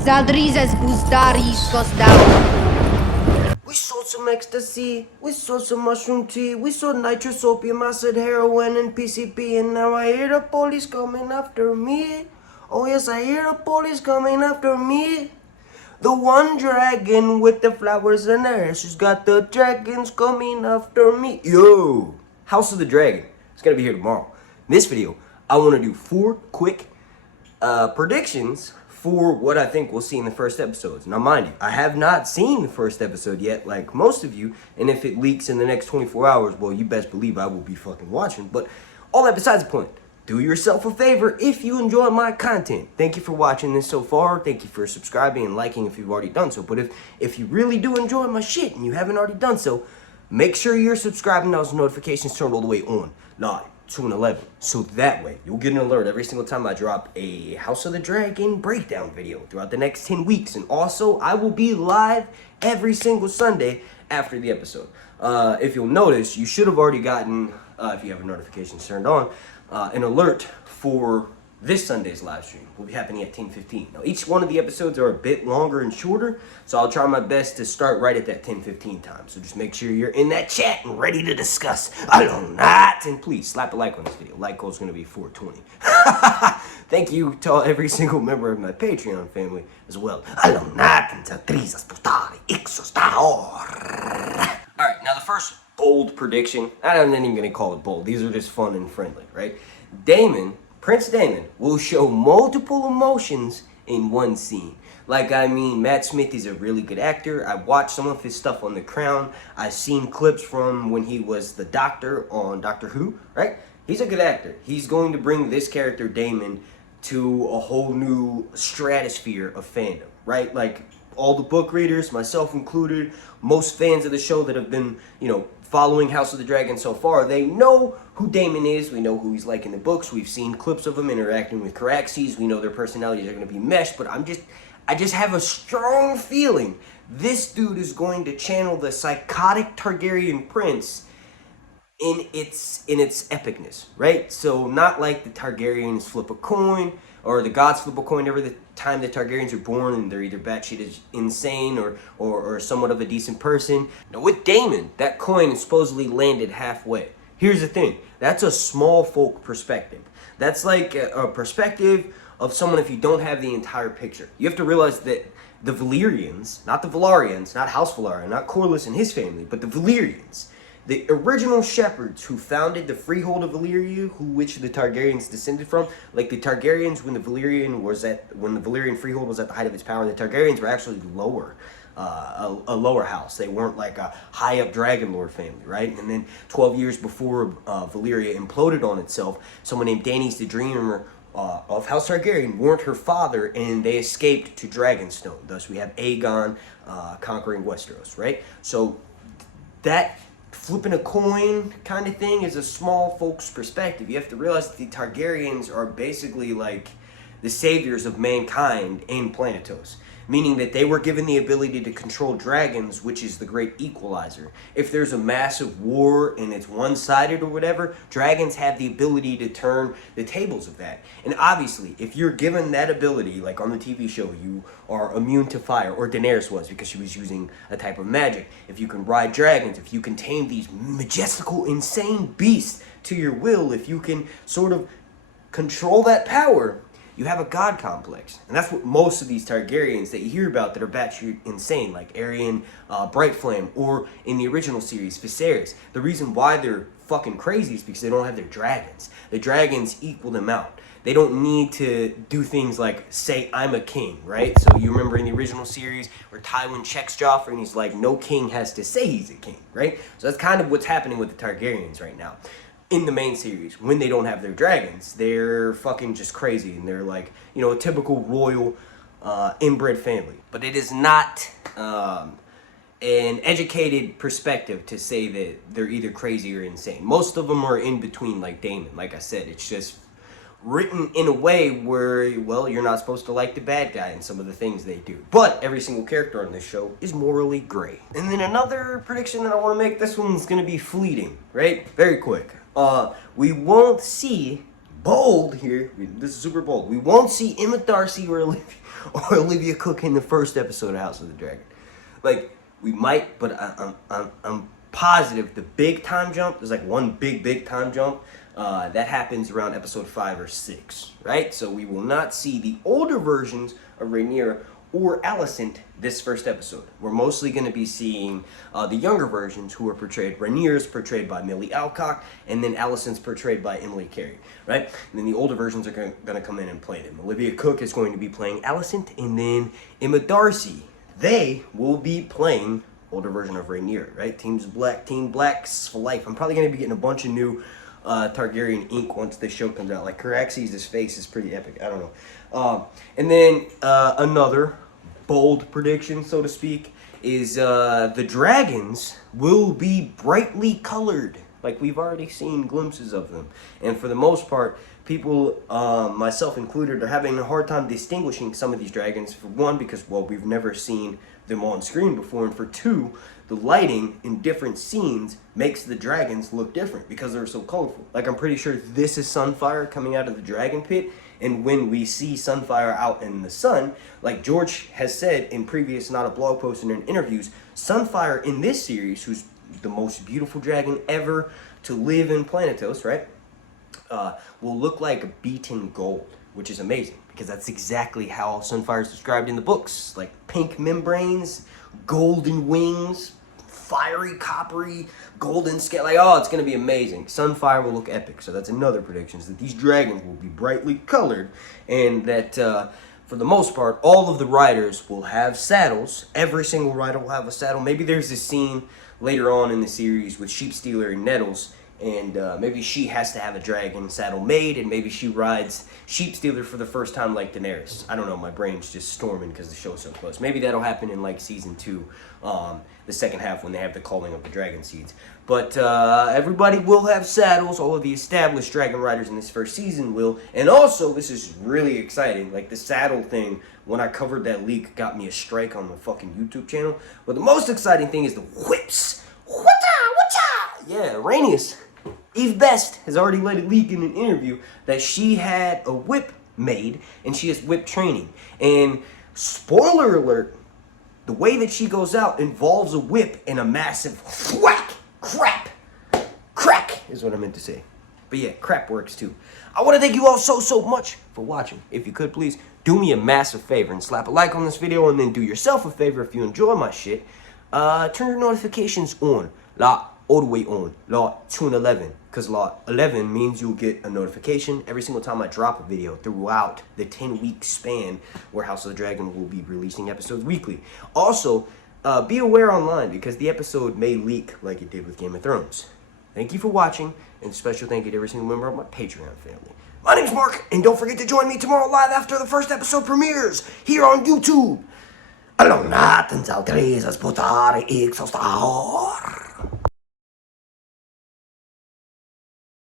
Zaldrizes buzdaris gosdau. We sold some ecstasy, we sold some mushroom tea, we sold nitrous opium, acid, heroin, and PCP, and now I hear the police coming after me. Oh yes, I hear the police coming after me. The one dragon with the flowers and the hair, she's got the dragons coming after me. Yo, House of the Dragon, it's gonna be here tomorrow. In this video, I want to do 4 quick predictions for what I think we'll see in the first episodes. Now mind you, I have not seen the first episode yet, like most of you, and if it leaks in the next 24 hours, well, you best believe I will be fucking watching. But all that besides the point, do yourself a favor if you enjoy my content. Thank you for watching this so far. Thank you for subscribing and liking if you've already done so. But if you really do enjoy my shit and you haven't already done so, make sure you're subscribing, those notifications turned all the way on. 9 to an 11. So that way, you'll get an alert every single time I drop a House of the Dragon breakdown video throughout the next 10 weeks. And also, I will be live every single Sunday after the episode. If you'll notice, you should have already gotten, if you have notifications turned on, an alert for this Sunday's live stream. Will be happening at 10:15. Now, each one of the episodes are a bit longer and shorter, so I'll try my best to start right at that 10:15 time. So just make sure you're in that chat and ready to discuss. And please slap a like on this video. Like goal is going to be 420. Thank you to every single member of my Patreon family as well. Alright, now the first bold prediction, I'm not even going to call it bold. These are just fun and friendly, right? Prince Damon will show multiple emotions in one scene. Like, I mean, Matt Smith is a really good actor. I watched some of his stuff on The Crown. I've seen clips from when he was the Doctor on Doctor Who, right? He's a good actor. He's going to bring this character, Daemon, to a whole new stratosphere of fandom, right? Like, all the book readers, myself included, most fans of the show that have been, following House of the Dragon so far, they know who Daemon is. We know who he's like in the books. We've seen clips of him interacting with Caraxes. We know their personalities are going to be meshed, but I just have a strong feeling this dude is going to channel the psychotic Targaryen prince in its epicness, right? So not like the Targaryens flip a coin, or the gods flip a coin every time the Targaryens are born and they're either batshit insane or somewhat of a decent person. Now with Daemon, that coin is supposedly landed halfway. Here's the thing, that's a small folk perspective. That's like a perspective of someone if you don't have the entire picture. You have to realize that the Valyrians, not the Velaryons, not House Velaryon, not Corlys and his family, but the Valyrians, the original shepherds who founded the freehold of Valyria, which the Targaryens descended from, like the Targaryens when the Valyrian freehold was at the height of its power, the Targaryens were actually lower, a lower house. They weren't like a high up dragon lord family, right? And then 12 years before Valyria imploded on itself, someone named Daenys the Dreamer of House Targaryen warned her father, and they escaped to Dragonstone. Thus, we have Aegon conquering Westeros, right? So that flipping a coin kind of thing is a small folks perspective. You have to realize that the Targaryens are basically like the saviors of mankind in Planetos, meaning that they were given the ability to control dragons, which is the great equalizer. If there's a massive war and it's one-sided or whatever, dragons have the ability to turn the tables of that. And obviously, if you're given that ability, like on the TV show, you are immune to fire, or Daenerys was because she was using a type of magic. If you can ride dragons, if you can tame these majestical, insane beasts to your will, if you can sort of control that power, you have a god complex. And that's what most of these Targaryens that you hear about that are batshit insane, like Aerion Brightflame, or in the original series, Viserys. The reason why they're fucking crazy is because they don't have their dragons. The dragons equal them out. They don't need to do things like say, I'm a king, right? So you remember in the original series where Tywin checks Joffrey and he's like, no king has to say he's a king, right? So that's kind of what's happening with the Targaryens right now. In the main series, when they don't have their dragons, they're fucking just crazy, and they're like, a typical royal inbred family. But it is not an educated perspective to say that they're either crazy or insane. Most of them are in between, like Damon. Like I said, it's just written in a way where, well, you're not supposed to like the bad guy and some of the things they do. But every single character on this show is morally gray. And then another prediction that I want to make, this one's going to be fleeting, right? Very quick. We won't see bold here. This is super bold. We won't see Emma Darcy or Olivia Cook in the first episode of House of the Dragon. Like, we might, but I'm positive the big time jump, there's like one big time jump, that happens around episode 5 or 6, right? So we will not see the older versions of Rhaenyra or Alicent this first episode. We're mostly going to be seeing the younger versions who are portrayed. Rhaenyra's portrayed by Millie Alcock, and then Alicent's portrayed by Emily Carey, right? And then the older versions are going to come in and play them. Olivia Cook is going to be playing Alicent, and then Emma Darcy, they will be playing older version of Rhaenyra, right? Team Blacks for life. I'm probably going to be getting a bunch of new Targaryen ink once this show comes out. Like, Caraxes' face is pretty epic. I don't know. And then another bold prediction, so to speak, is the dragons will be brightly colored. Like, we've already seen glimpses of them. And for the most part, people, myself included, are having a hard time distinguishing some of these dragons. For one, because, well, we've never seen them on screen before. And for two, the lighting in different scenes makes the dragons look different because they're so colorful. Like, I'm pretty sure this is Sunfire coming out of the dragon pit. And when we see Sunfire out in the sun, like George has said in previous, not a blog post and in interviews, Sunfire in this series, who's the most beautiful dragon ever to live in Planetos, right, will look like beaten gold, which is amazing because that's exactly how Sunfire is described in the books. Like pink membranes, golden wings, fiery, coppery, golden scale. Like, oh, it's going to be amazing. Sunfire will look epic. So that's another prediction, is that these dragons will be brightly colored, and that for the most part, all of the riders will have saddles. Every single rider will have a saddle. Maybe there's this scene later on in the series with Sheepstealer and Nettles, and maybe she has to have a dragon saddle made, and maybe she rides Sheepstealer for the first time like Daenerys. I don't know, my brain's just storming because the show's so close. Maybe that'll happen in like season 2, the second half, when they have the calling of the dragon seeds. But everybody will have saddles. All of the established dragon riders in this first season will. And also, this is really exciting, like the saddle thing, when I covered that leak, got me a strike on the fucking YouTube channel. But the most exciting thing is the whips. Yeah, Rhaenys, Eve Best has already let it leak in an interview that she had a whip made, and she has whip training. And spoiler alert, the way that she goes out involves a whip and a massive whack, crack is what I meant to say. But yeah, crap works too. I want to thank you all so much for watching. If you could, please do me a massive favor and slap a like on this video, and then do yourself a favor if you enjoy my shit. Turn your notifications on, all the way on, tune 11, because 11 means you'll get a notification every single time I drop a video throughout the 10-week span where House of the Dragon will be releasing episodes weekly. Also, be aware online, because the episode may leak like it did with Game of Thrones. Thank you for watching, and special thank you to every single member of my Patreon family. My name's Mark, and don't forget to join me tomorrow live after the first episode premieres here on YouTube. Allora, senza disputar, exhaustar.